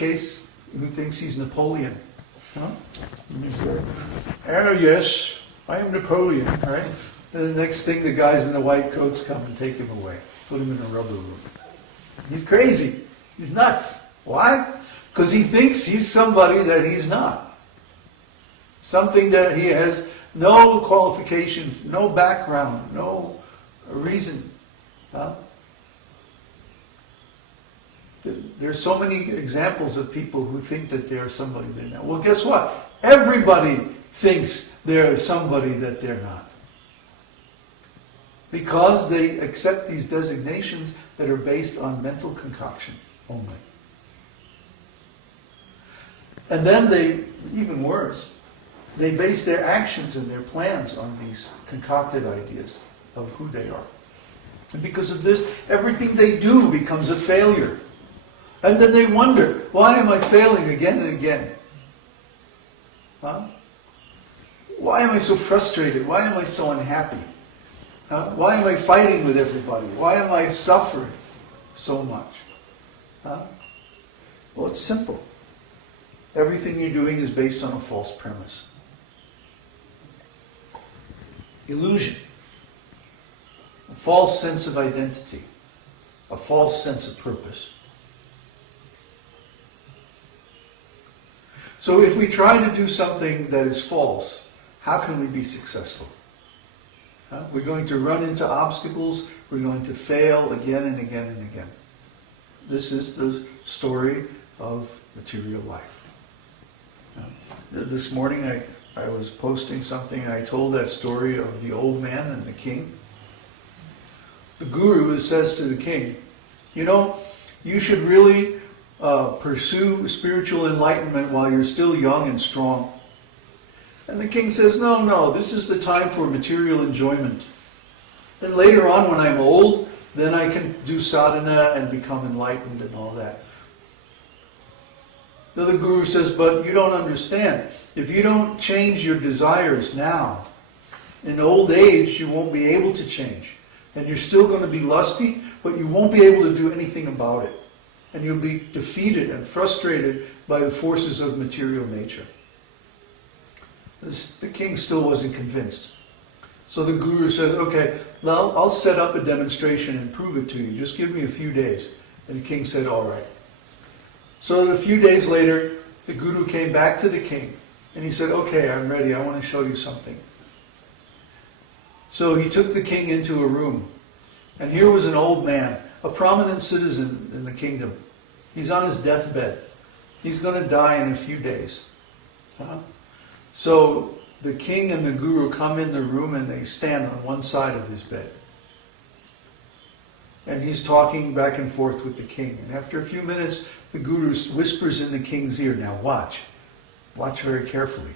nutcase who thinks he's Napoleon. Huh? Oh yes, I am Napoleon, right? And the next thing, the guys in the white coats come and take him away, put him in a rubber room. He's crazy. He's nuts. Why? Because he thinks he's somebody that he's not. Something that he has no qualification, no background, no reason. Huh? There's so many examples of people who think that they're somebody they're not. Well, guess what? Everybody thinks they're somebody that they're not. Because they accept these designations that are based on mental concoction only. And then they, even worse, they base their actions and their plans on these concocted ideas of who they are. And because of this, everything they do becomes a failure. And then they wonder, why am I failing again and again? Huh? Why am I so frustrated? Why am I so unhappy? Huh? Why am I fighting with everybody? Why am I suffering so much? Huh? Well, it's simple. Everything you're doing is based on a false premise. Illusion. A false sense of identity. A false sense of purpose. So if we try to do something that is false, how can we be successful? We're going to run into obstacles. We're going to fail again and again and again. This is the story of material life. This morning I was posting something and I told that story of the old man and the king. The guru says to the king, you know, you should really pursue spiritual enlightenment while you're still young and strong. And the king says, no, this is the time for material enjoyment. Then later on, when I'm old, then I can do sadhana and become enlightened and all that. The other guru says, but you don't understand. If you don't change your desires now, in old age you won't be able to change. And you're still going to be lusty, but you won't be able to do anything about it. And you'll be defeated and frustrated by the forces of material nature. The king still wasn't convinced. So the guru says, okay, now I'll set up a demonstration and prove it to you. Just give me a few days. And the king said, all right. So a few days later, the guru came back to the king. And he said, okay, I'm ready. I want to show you something. So he took the king into a room. And here was an old man, a prominent citizen in the kingdom. He's on his deathbed. He's going to die in a few days. So the king and the guru come in the room and they stand on one side of his bed. And he's talking back and forth with the king. And after a few minutes, the guru whispers in the king's ear, now watch. Watch very carefully.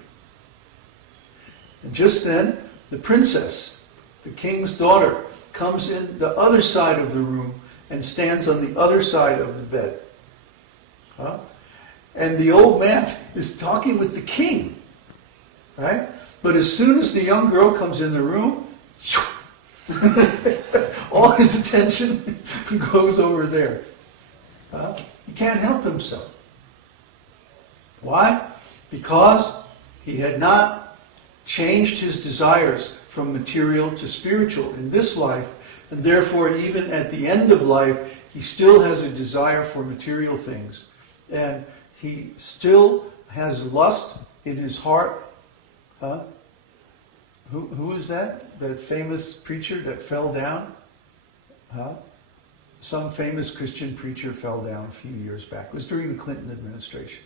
And just then, the princess, the king's daughter, comes in the other side of the room and stands on the other side of the bed. And the old man is talking with the king. Right? But as soon as the young girl comes in the room, all his attention goes over there. He can't help himself. Why? Because he had not changed his desires from material to spiritual in this life, and therefore even at the end of life, he still has a desire for material things. And he still has lust in his heart. Who is that? That famous preacher that fell down? Some famous Christian preacher fell down a few years back. It was during the Clinton administration.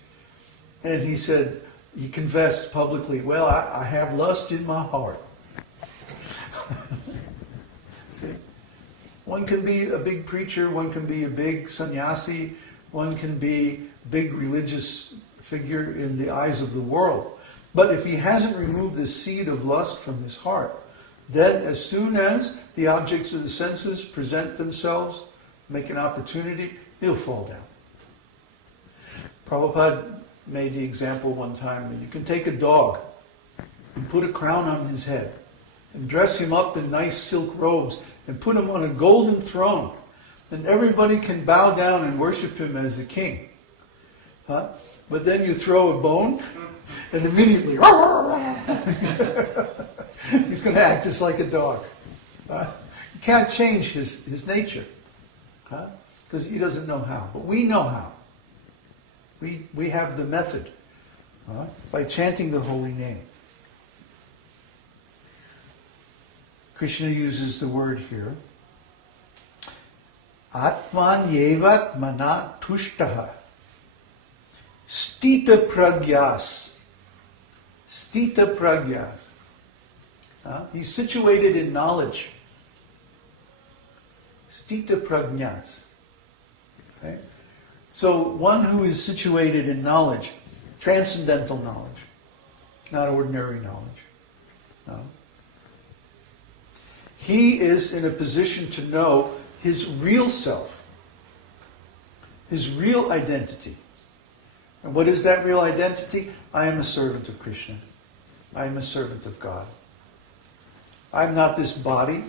And he said, he confessed publicly, well, I have lust in my heart. See? One can be a big preacher, one can be a big sannyasi, one can be a big religious figure in the eyes of the world. But if he hasn't removed the seed of lust from his heart, then as soon as the objects of the senses present themselves, make an opportunity, he'll fall down. Prabhupada made the example one time that you can take a dog and put a crown on his head and dress him up in nice silk robes and put him on a golden throne. And everybody can bow down and worship him as the king. Huh? But then you throw a bone, and immediately, he's going to act just like a dog. You can't change his nature, because he doesn't know how. But we know how. We have the method, by chanting the holy name. Krishna uses the word here. ātmany evātmanā tuṣṭaḥ. Sthita-prajñas. Sthita-prajñas. He's situated in knowledge. Sthita-prajñas. Okay? So one who is situated in knowledge, transcendental knowledge, not ordinary knowledge. No. He is in a position to know his real self, his real identity. And what is that real identity? I am a servant of Krishna. I am a servant of God. I'm not this body.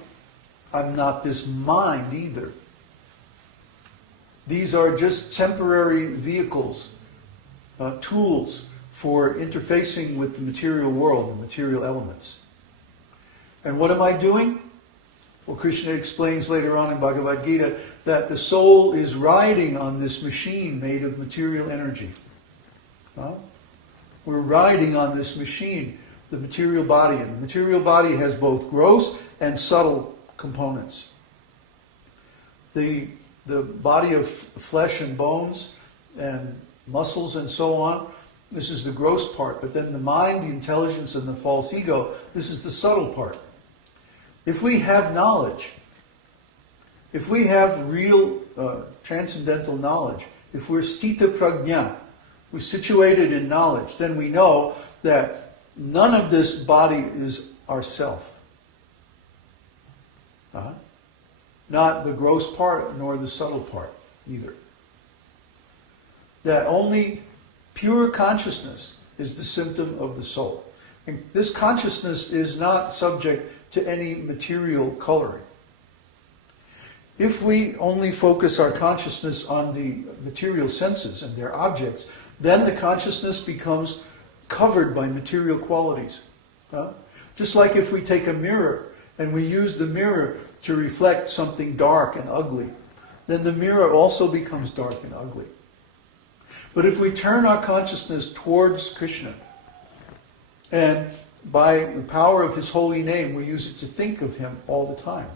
I'm not this mind either. These are just temporary vehicles, tools for interfacing with the material world, the material elements. And what am I doing? Well, Krishna explains later on in Bhagavad-gītā that the soul is riding on this machine made of material energy. We're riding on this machine, the material body. And the material body has both gross and subtle components. The body of flesh and bones and muscles and so on, this is the gross part. But then the mind, the intelligence, and the false ego, this is the subtle part. If we have knowledge, if we have real transcendental knowledge, if we're sthita-prajñas, we're situated in knowledge, then we know that none of this body is ourself. Not the gross part nor the subtle part either. That only pure consciousness is the symptom of the soul. And this consciousness is not subject to any material coloring. If we only focus our consciousness on the material senses and their objects, then the consciousness becomes covered by material qualities. Just like if we take a mirror and we use the mirror to reflect something dark and ugly, then the mirror also becomes dark and ugly. But if we turn our consciousness towards Krishna, and by the power of his holy name, we use it to think of him all the time,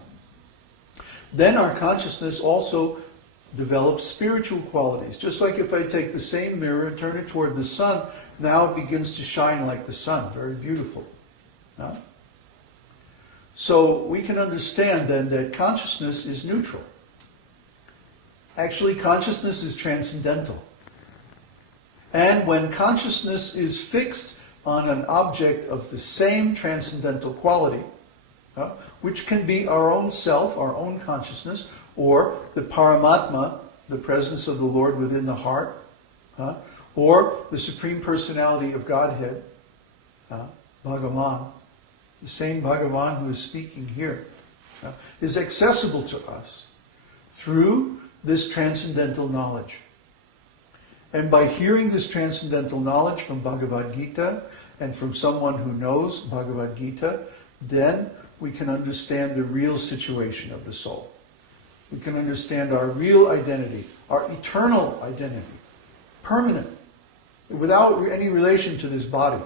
then our consciousness also develops spiritual qualities. Just like if I take the same mirror and turn it toward the sun, now it begins to shine like the sun. Very beautiful. So we can understand then that consciousness is neutral. Actually, consciousness is transcendental. And when consciousness is fixed on an object of the same transcendental quality, which can be our own self, our own consciousness, or the Paramatma, the presence of the Lord within the heart, or the Supreme Personality of Godhead, Bhagavan, the same Bhagavan who is speaking here, is accessible to us through this transcendental knowledge. And by hearing this transcendental knowledge from Bhagavad-gītā and from someone who knows Bhagavad-gītā, then we can understand the real situation of the soul. We can understand our real identity, our eternal identity, permanent, without any relation to this body.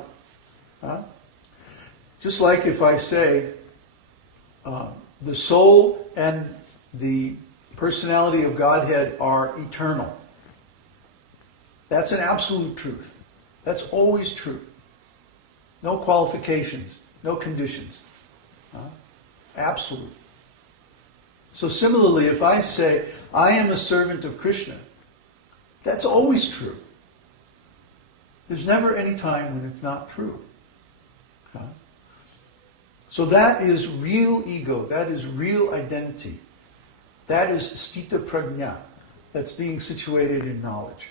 Just like if I say the soul and the personality of Godhead are eternal. That's an absolute truth. That's always true. No qualifications, no conditions. Absolute. So similarly, if I say, I am a servant of Krishna, that's always true. There's never any time when it's not true. So that is real ego, that is real identity. That is sthita-prajñas, that's being situated in knowledge.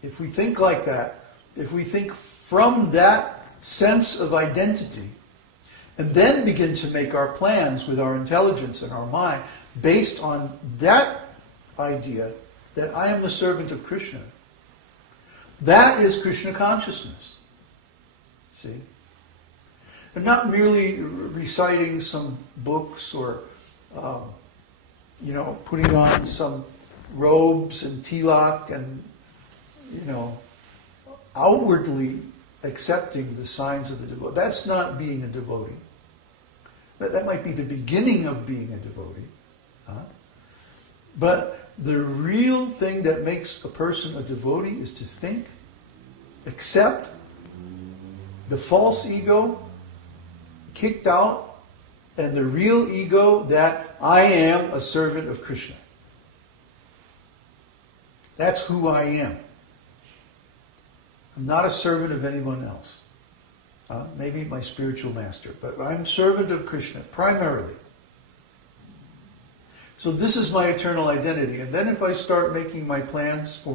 If we think like that, if we think from that sense of identity, and then begin to make our plans with our intelligence and our mind based on that idea that I am the servant of Krishna, That is Krishna consciousness. See? And not merely reciting some books or, putting on some robes and tilak and, outwardly accepting the signs of a devotee. That's not being a devotee. That might be the beginning of being a devotee. But the real thing that makes a person a devotee is to think, accept the false ego, kicked out, and the real ego that I am a servant of Krishna. That's who I am. I'm not a servant of anyone else. Maybe my spiritual master, but I'm servant of Krishna, primarily. So this is my eternal identity. And then if I start making my plans for